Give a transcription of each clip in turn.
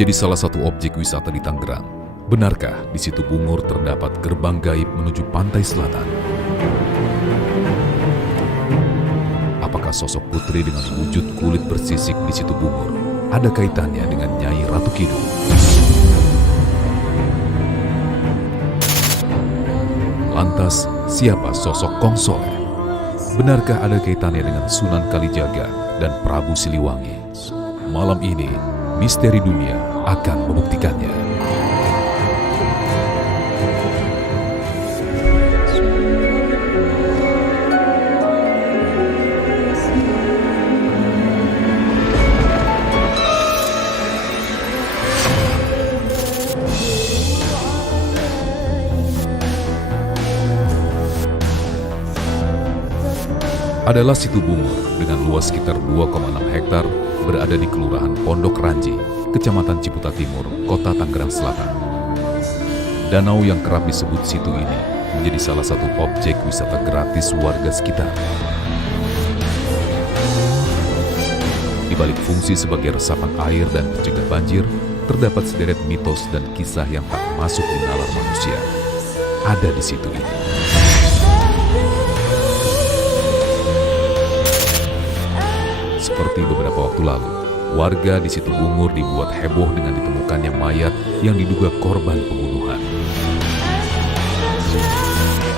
menjadi salah satu objek wisata di Tangerang. Benarkah di Situ Bungur terdapat gerbang gaib menuju pantai selatan? Apakah sosok putri dengan wujud kulit bersisik di Situ Bungur ada kaitannya dengan Nyai Ratu Kidul? Lantas, siapa sosok Kong Soleh? Benarkah ada kaitannya dengan Sunan Kalijaga dan Prabu Siliwangi? Malam ini, Misteri Dunia akan membuktikannya. Adalah Situ Bungur dengan luas sekitar 2,6 hektar berada di Kelurahan Pondok Ranji, Kecamatan Ciputa Timur, Kota Tangerang Selatan. Danau yang kerap disebut situ ini menjadi salah satu objek wisata gratis warga sekitar. Di balik fungsi sebagai resapan air dan pencegah banjir, terdapat sederet mitos dan kisah yang tak masuk di nalar manusia. Ada di situ ini. Seperti beberapa waktu lalu, warga di Situ Bungur dibuat heboh dengan ditemukannya mayat yang diduga korban pembunuhan.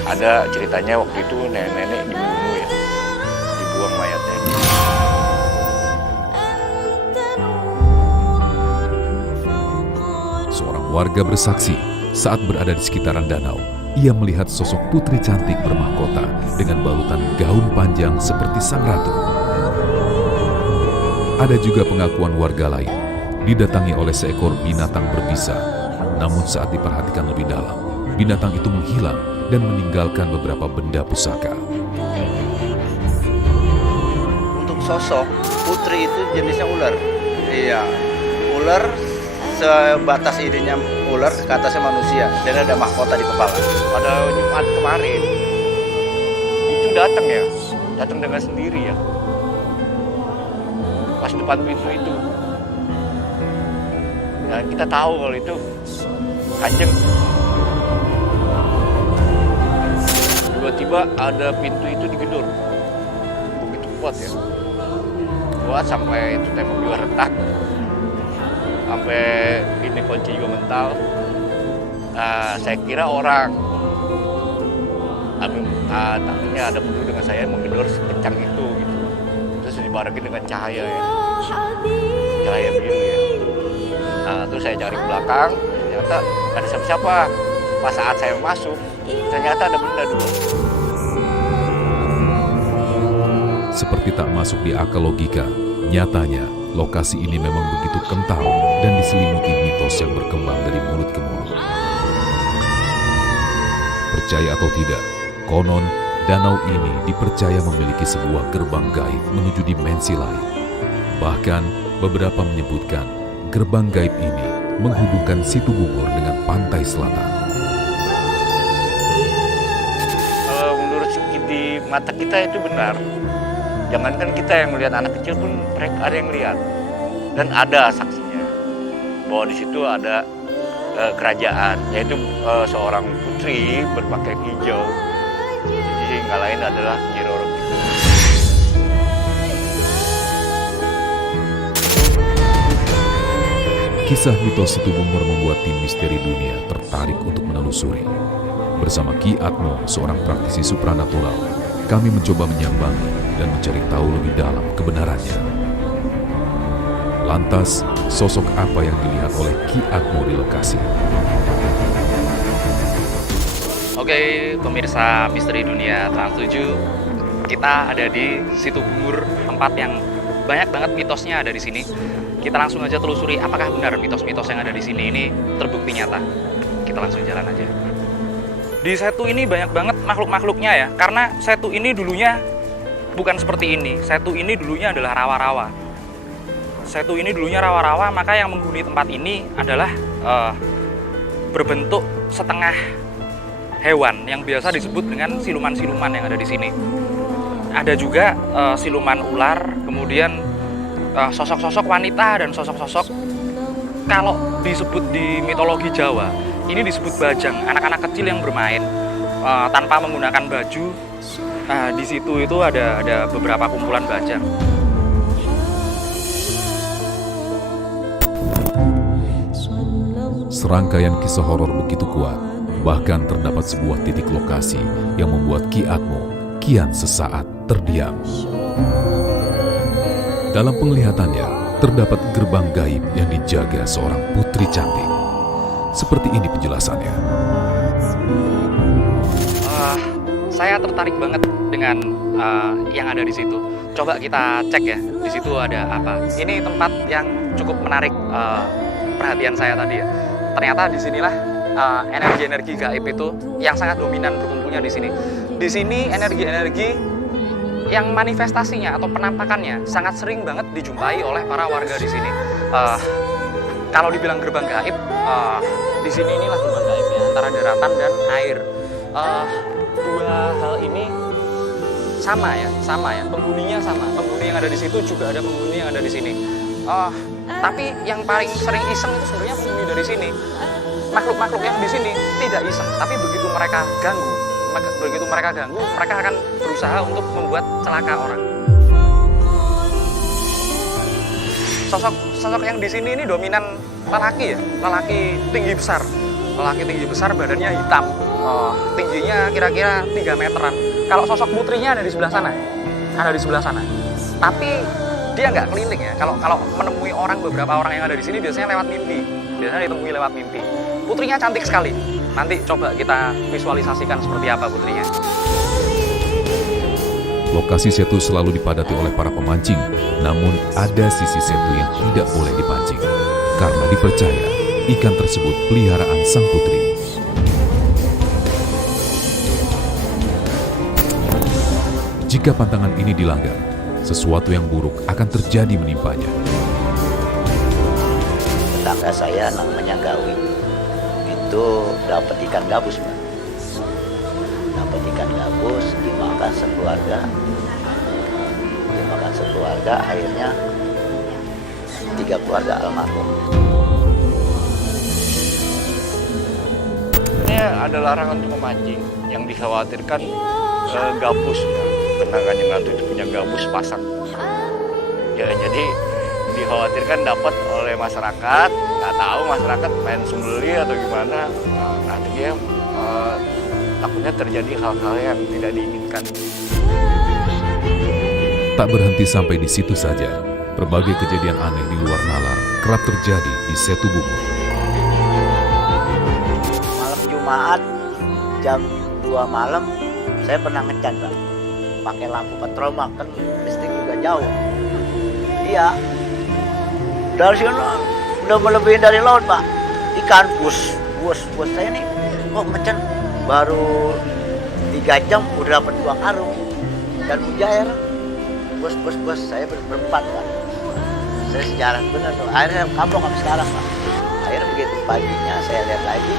Ada ceritanya waktu itu nenek-nenek dibunuh ya, dibuang mayatnya. Seorang warga bersaksi saat berada di sekitaran danau, ia melihat sosok putri cantik bermahkota dengan balutan gaun panjang seperti sang ratu. Ada juga pengakuan warga lain, didatangi oleh seekor binatang berbisa. Namun saat diperhatikan lebih dalam, binatang itu menghilang dan meninggalkan beberapa benda pusaka. Untuk sosok putri itu jenisnya ular. Iya, ular sebatas ininya ular, ke atasnya manusia, dan ada mahkota di kepala. Pada Jumat kemarin, itu datang dengan sendiri ya. Pas depan pintu itu. Dan kita tahu kalau itu Kanjeng. Tiba-tiba ada pintu itu digedor. Begitu kuat ya. Kuat sampai itu tembok juga retak. Sampai ini kunci juga mental. Saya kira orang. Tangannya ada penuh dengan saya menggedor sekencang itu gitu. Terus dibarengi dengan cahaya ya. Cahaya biru ya. Terus saya cari ke belakang, ternyata nggak ada siapa-siapa. Pas saat saya masuk, ternyata ada benda dua. Seperti tak masuk di akal logika, nyatanya lokasi ini memang begitu kental dan diselimuti mitos yang berkembang dari mulut ke mulut. Percaya atau tidak, konon danau ini dipercaya memiliki sebuah gerbang gaib menuju dimensi lain. Bahkan beberapa menyebutkan gerbang gaib ini menghubungkan Situ Bungur dengan pantai selatan. Menurut di mata kita itu benar. Jangankan kita yang melihat, anak kecil pun mereka ada yang lihat. Dan ada saksinya bahwa di situ ada kerajaan, yaitu seorang putri berpakaian hijau. Jadi nggak lain adalah Nyi Roro Kidul. Kisah mitos Situ Bungur membuat tim Misteri Dunia tertarik untuk menelusuri. Bersama Ki Atmo, seorang praktisi supranatural, kami mencoba menyambangi dan mencari tahu lebih dalam kebenarannya. Lantas, sosok apa yang dilihat oleh Ki Atmo di lokasi? Oke, pemirsa Misteri Dunia Trans 7, kita ada di Situ Bungur, tempat yang banyak banget mitosnya ada di sini. Kita langsung aja telusuri apakah benar mitos-mitos yang ada di sini ini terbukti nyata. Kita langsung jalan aja. Di Setu ini banyak banget makhluk-makhluknya ya, karena Setu ini dulunya bukan seperti ini. Setu ini dulunya adalah rawa-rawa. Setu ini dulunya rawa-rawa, maka yang menghuni tempat ini adalah berbentuk setengah hewan yang biasa disebut dengan siluman-siluman yang ada di sini. Ada juga siluman ular, kemudian sosok-sosok wanita dan sosok-sosok kalau disebut di mitologi Jawa, ini disebut bajang, anak-anak kecil yang bermain tanpa menggunakan baju. Nah, di situ itu ada beberapa kumpulan bajang. Serangkaian kisah horor begitu kuat, bahkan terdapat sebuah titik lokasi yang membuat Ki Atmo kian sesaat terdiam. Dalam penglihatannya, terdapat gerbang gaib yang dijaga seorang putri cantik. Seperti ini penjelasannya. Saya tertarik banget dengan yang ada di situ. Coba kita cek ya, di situ ada apa. Ini tempat yang cukup menarik perhatian saya tadi ya. Ternyata disinilah energi-energi gaib itu yang sangat dominan berkumpulnya di sini. Di sini energi-energi yang manifestasinya atau penampakannya sangat sering banget dijumpai oleh para warga di sini. Kalau dibilang gerbang gaib, di sini inilah gerbang gaibnya antara daratan dan air. Dua hal ini sama ya. Penghuninya sama. Penghuni yang ada di situ juga ada penghuni yang ada di sini. Tapi yang paling sering iseng itu sebenarnya penghuni dari sini. Makhluk-makhluk yang di sini tidak iseng, tapi begitu mereka ganggu, mereka akan berusaha untuk membuat celaka orang. Sosok yang di sini ini dominan lelaki ya, lelaki tinggi besar, badannya hitam, tingginya kira-kira 3 meteran. Kalau sosok putrinya ada di sebelah sana, tapi dia nggak keliling ya. Kalau menemui beberapa orang yang ada di sini biasanya ditemui lewat mimpi. Putrinya cantik sekali. Nanti coba kita visualisasikan seperti apa putrinya. Lokasi setu selalu dipadati oleh para pemancing, namun ada sisi setu yang tidak boleh dipancing, karena dipercaya ikan tersebut peliharaan sang putri. Jika pantangan ini dilanggar, sesuatu yang buruk akan terjadi menimpanya. Tetangga saya namanya Gawi, itu dapat ikan gabus, Mbak. Dapat ikan gabus, dimakan sekeluarga, akhirnya 3 keluarga almarhum. Ini ada larangan untuk memancing, yang dikhawatirkan gabus ya. Karena Kanjeng Ratu itu punya gabus pasang. Ya, jadi dikhawatirkan dapat oleh masyarakat, nggak tahu masyarakat main sembeli atau gimana. Nah, nanti dia takutnya terjadi hal-hal yang tidak diinginkan. Tak berhenti sampai di situ saja, berbagai kejadian aneh di luar nalar kerap terjadi di Setu Bungur. Malam Jumat jam 2 malam saya pernah ngecan, Bang. Pakai lampu petroma, kan listrik juga jauh. Iya, dari sini udah melebihi dari laut, Pak. Ikan bus saya nih kok ngecan baru 3 jam udah dapat 2 karung ikan mujair. Bos saya berempat, Pak. Saya sejarah bener tuh. Akhirnya kapok sampai sekarang, Pak. Akhirnya begitu paginya saya lihat lagi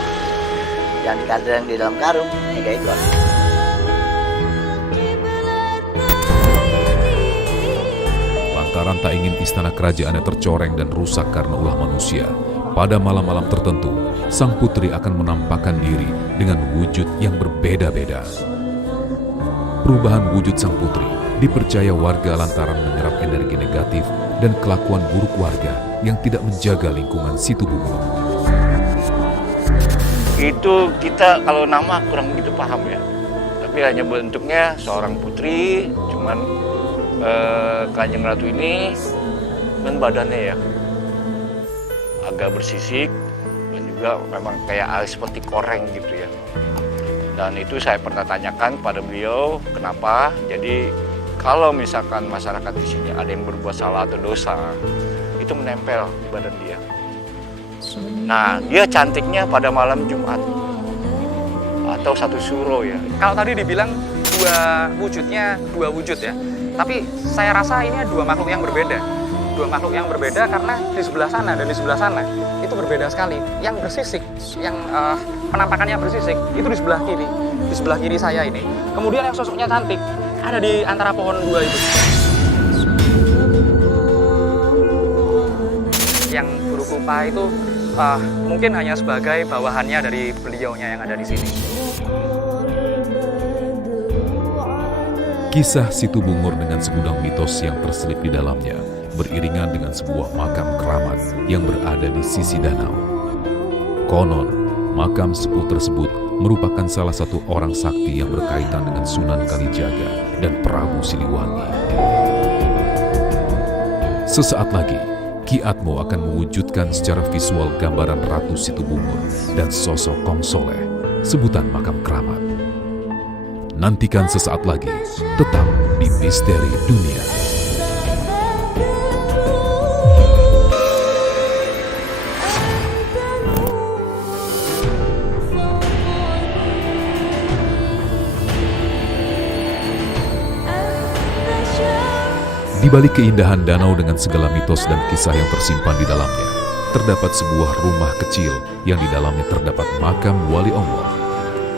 yang kadang di dalam karung 3 ekor. Lantaran tak ingin istana kerajaannya tercoreng dan rusak karena ulah manusia, pada malam-malam tertentu, sang putri akan menampakkan diri dengan wujud yang berbeda-beda. Perubahan wujud sang putri dipercaya warga lantaran menyerap energi negatif dan kelakuan buruk warga yang tidak menjaga lingkungan Situ Bungur. Itu kita kalau nama kurang begitu paham ya. Tapi hanya bentuknya seorang putri, cuman Kanjeng Ratu ini kan badannya ya agak bersisik dan juga memang kayak alis seperti koreng gitu ya. Dan itu saya pernah tanyakan pada beliau kenapa. Jadi kalau misalkan masyarakat di sini ada yang berbuat salah atau dosa, itu menempel di badan dia. Nah, dia cantiknya pada malam Jumat atau 1 suro ya. Kalau tadi dibilang dua wujud ya. Tapi saya rasa ini 2 makhluk yang berbeda. 2 makhluk yang berbeda karena di sebelah sana dan di sebelah sana itu berbeda sekali. Yang bersisik, yang penampakannya bersisik, itu di sebelah kiri. Di sebelah kiri saya ini. Kemudian yang sosoknya cantik, ada di antara pohon 2 itu. Yang stupa itu mungkin hanya sebagai bawahannya dari beliaunya yang ada di sini. Kisah Situ Bungur dengan segudang mitos yang terselip di dalamnya beriringan dengan sebuah makam keramat yang berada di sisi danau. Konon, makam sepuh tersebut merupakan salah satu orang sakti yang berkaitan dengan Sunan Kalijaga dan Prabu Siliwangi. Sesaat lagi, Ki Atmo akan mewujudkan secara visual gambaran Ratu Situ Bungur dan sosok Kong Soleh, sebutan makam keramat. Nantikan sesaat lagi, tetap di Misteri Dunia. Di balik keindahan danau dengan segala mitos dan kisah yang tersimpan di dalamnya, terdapat sebuah rumah kecil yang di dalamnya terdapat makam wali Allah.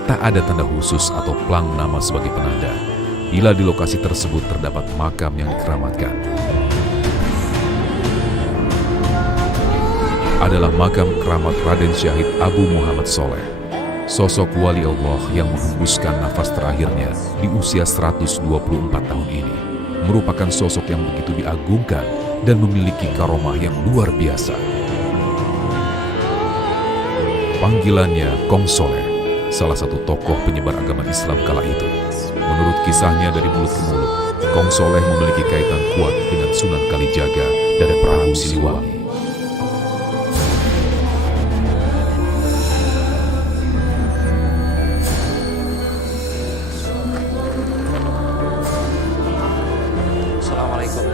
Tak ada tanda khusus atau plang nama sebagai penanda, bila di lokasi tersebut terdapat makam yang dikeramatkan. Adalah makam keramat Raden Syahid Abu Muhammad Soleh, sosok wali Allah yang menghembuskan nafas terakhirnya di usia 124 tahun ini. Merupakan sosok yang begitu diagungkan dan memiliki karomah yang luar biasa. Panggilannya Kong Soleh, salah satu tokoh penyebar agama Islam kala itu. Menurut kisahnya dari mulut ke mulut, Kong Soleh memiliki kaitan kuat dengan Sunan Kalijaga dan Prabu Siliwangi. Assalamualaikum.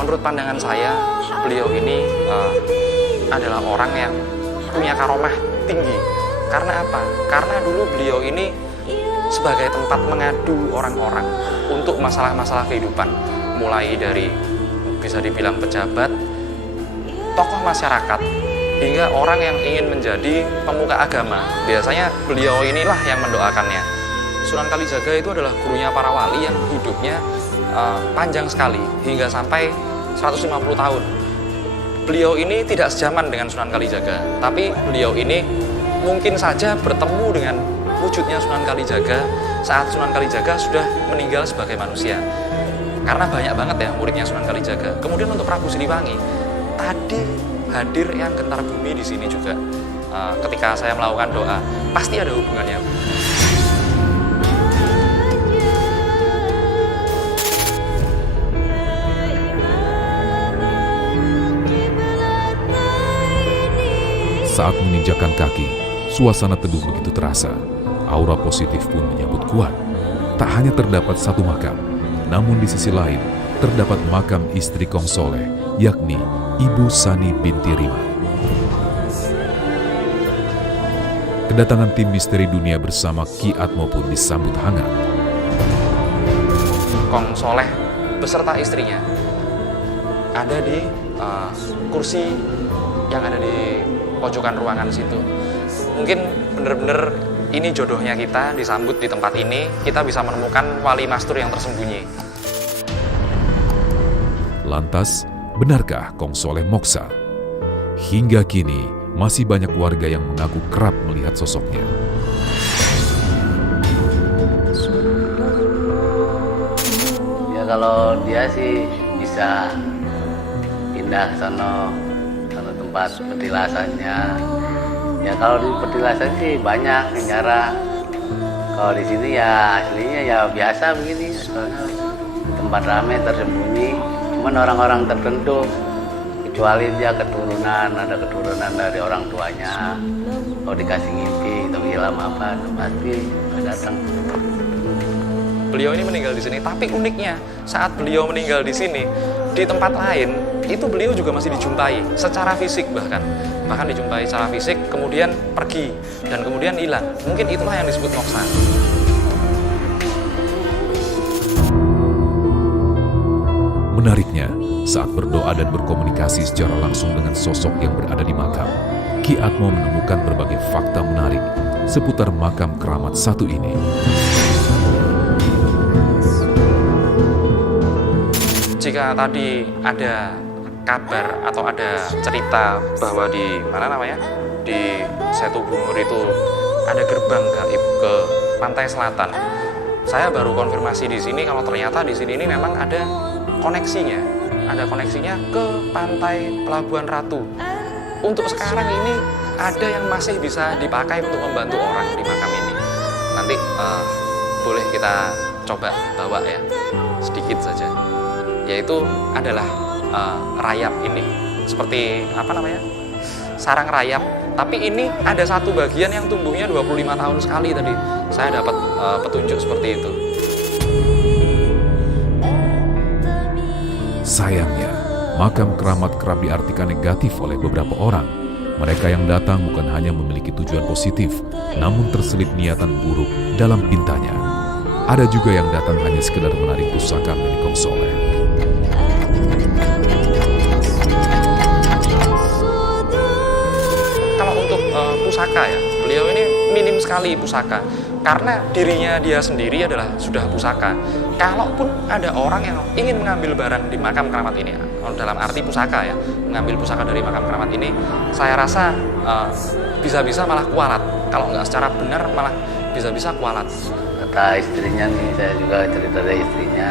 Menurut pandangan saya, beliau ini adalah orang yang punya karomah tinggi. Karena apa? Karena dulu beliau ini sebagai tempat mengadu orang-orang untuk masalah-masalah kehidupan, mulai dari bisa dibilang pejabat, tokoh masyarakat, hingga orang yang ingin menjadi pemuka agama. Biasanya beliau inilah yang mendoakannya. Sunan Kalijaga itu adalah gurunya para wali yang hidupnya panjang sekali, hingga sampai 150 tahun. Beliau ini tidak sejaman dengan Sunan Kalijaga, tapi beliau ini mungkin saja bertemu dengan wujudnya Sunan Kalijaga saat Sunan Kalijaga sudah meninggal sebagai manusia. Karena banyak banget ya muridnya Sunan Kalijaga. Kemudian untuk Prabu Siliwangi, tadi hadir yang gentar bumi di sini juga. Ketika saya melakukan doa, pasti ada hubungannya. Saat menginjakan kaki, suasana teduh begitu terasa. Aura positif pun menyambut kuat. Tak hanya terdapat satu makam, namun di sisi lain terdapat makam istri Kong Soleh, yakni Ibu Sani binti Rima. Kedatangan tim Misteri Dunia bersama Ki Atmo pun disambut hangat. Kong Soleh beserta istrinya ada di kursi yang ada di pojokan ruangan situ. Mungkin benar-benar ini jodohnya kita disambut di tempat ini, kita bisa menemukan wali mastur yang tersembunyi. Lantas, benarkah Kong Soleh moksa? Hingga kini, masih banyak warga yang mengaku kerap melihat sosoknya. Ya kalau dia sih bisa pindah sana tempat petilasannya. Ya kalau di petilasan sih banyak yang jarang. Kalau di sini ya aslinya ya biasa begini. Soalnya tempat ramai tersembunyi. Cuman orang-orang tertentu, kecuali dia ada keturunan dari orang tuanya. Kalau dikasih ngimpi atau hilang apa, pasti datang. Beliau ini meninggal di sini, tapi uniknya saat beliau meninggal di sini, di tempat lain itu beliau juga masih dijumpai secara fisik, bahkan dijumpai secara fisik, kemudian pergi dan kemudian hilang. Mungkin itulah yang disebut moksa. Menariknya, saat berdoa dan berkomunikasi secara langsung dengan sosok yang berada di makam, Ki Atmo menemukan berbagai fakta menarik seputar makam keramat satu ini. Jika tadi ada kabar atau ada cerita bahwa di di Setu Bungur itu ada gerbang gaib ke pantai selatan, saya baru konfirmasi di sini kalau ternyata di sini ini memang ada koneksinya ke pantai Pelabuhan Ratu. Untuk sekarang ini ada yang masih bisa dipakai untuk membantu orang di makam ini. Nanti boleh kita coba bawa ya, sedikit saja. Yaitu adalah rayap ini, seperti sarang rayap. Tapi ini ada satu bagian yang tumbuhnya 25 tahun sekali tadi. Saya dapat petunjuk seperti itu. Sayangnya, makam keramat kerap diartikan negatif oleh beberapa orang. Mereka yang datang bukan hanya memiliki tujuan positif, namun terselip niatan buruk dalam pintanya. Ada juga yang datang hanya sekedar menarik pusaka milik Kong Soleh. Kalau untuk pusaka ya, beliau ini minim sekali pusaka. Karena dirinya dia sendiri adalah sudah pusaka. Kalaupun ada orang yang ingin mengambil barang di makam keramat ini, dalam arti pusaka ya, mengambil pusaka dari makam keramat ini, saya rasa bisa-bisa malah kualat. Kalau nggak secara benar malah bisa-bisa kualat. Kata istrinya nih, saya juga cerita dari istrinya,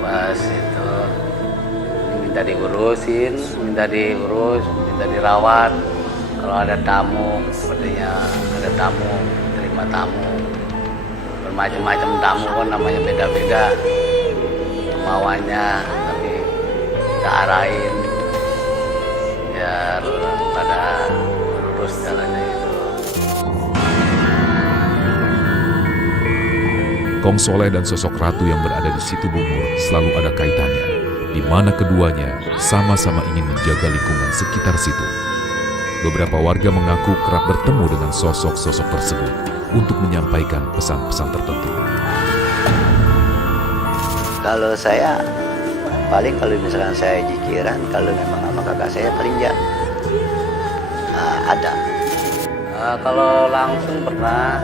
pas itu minta diurusin, minta diurus, minta dirawat. Kalau ada tamu, sepertinya ada tamu, terima tamu, bermacam-macam tamu kan namanya beda-beda kemauannya, tapi kita arahin biar pada lurus jalannya itu. Kong Soleh dan sosok ratu yang berada di Situ Bungur selalu ada kaitannya, di mana keduanya sama-sama ingin menjaga lingkungan sekitar situ. Beberapa warga mengaku kerap bertemu dengan sosok-sosok tersebut untuk menyampaikan pesan-pesan tertentu. Kalau saya paling kalau misalkan saya jikiran, kalau memang sama kakak saya paling ya ada. Kalau langsung pernah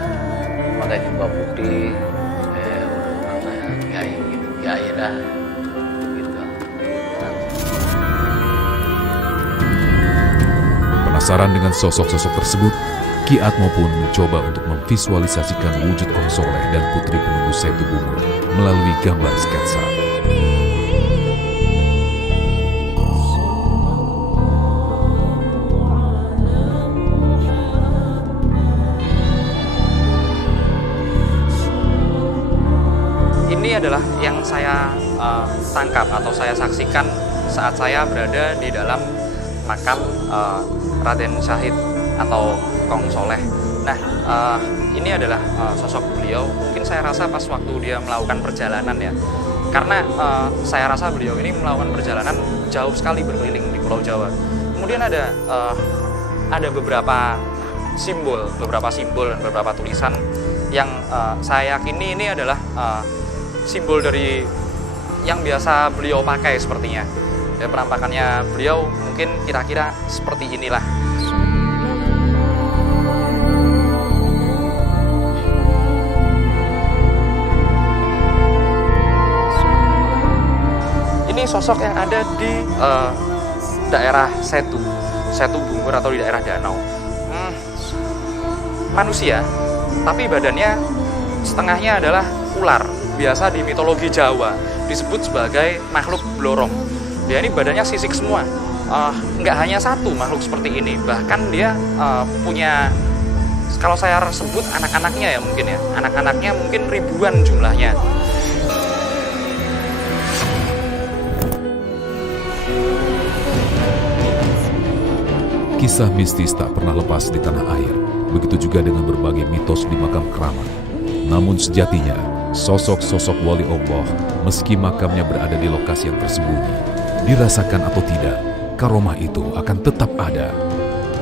pakai jubah putih, kayak kiai gitu, kiai dah gitu. Penasaran dengan sosok-sosok tersebut, Ki Atmo pun mencoba untuk memvisualisasikan wujud Kong Soleh dan putri penunggu Setu Bungur melalui gambar sketsa. Ini adalah yang saya tangkap atau saya saksikan saat saya berada di dalam makam Raden Syahid atau Kong Soleh. Nah, ini adalah sosok beliau. Mungkin saya rasa pas waktu dia melakukan perjalanan ya. Karena saya rasa beliau ini melakukan perjalanan jauh sekali berkeliling di Pulau Jawa. Kemudian ada beberapa simbol dan beberapa tulisan yang saya yakini ini adalah simbol dari yang biasa beliau pakai sepertinya. Dan penampakannya beliau mungkin kira-kira seperti inilah. Ini sosok yang ada di daerah Setu Bungur atau di daerah danau. Manusia, tapi badannya setengahnya adalah ular. Biasa di mitologi Jawa disebut sebagai makhluk blorong. Dia ini badannya sisik semua. Nggak hanya satu makhluk seperti ini, bahkan dia punya, kalau saya sebut anak-anaknya ya mungkin ya, anak-anaknya mungkin ribuan jumlahnya. Kisah mistis tak pernah lepas di tanah air, begitu juga dengan berbagai mitos di makam keramat. Namun sejatinya, sosok-sosok wali Allah, meski makamnya berada di lokasi yang tersembunyi, dirasakan atau tidak, karomah itu akan tetap ada.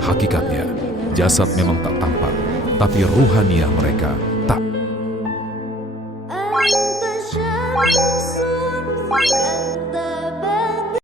Hakikatnya, jasad memang tak tampak, tapi ruhaniah mereka tak. كذب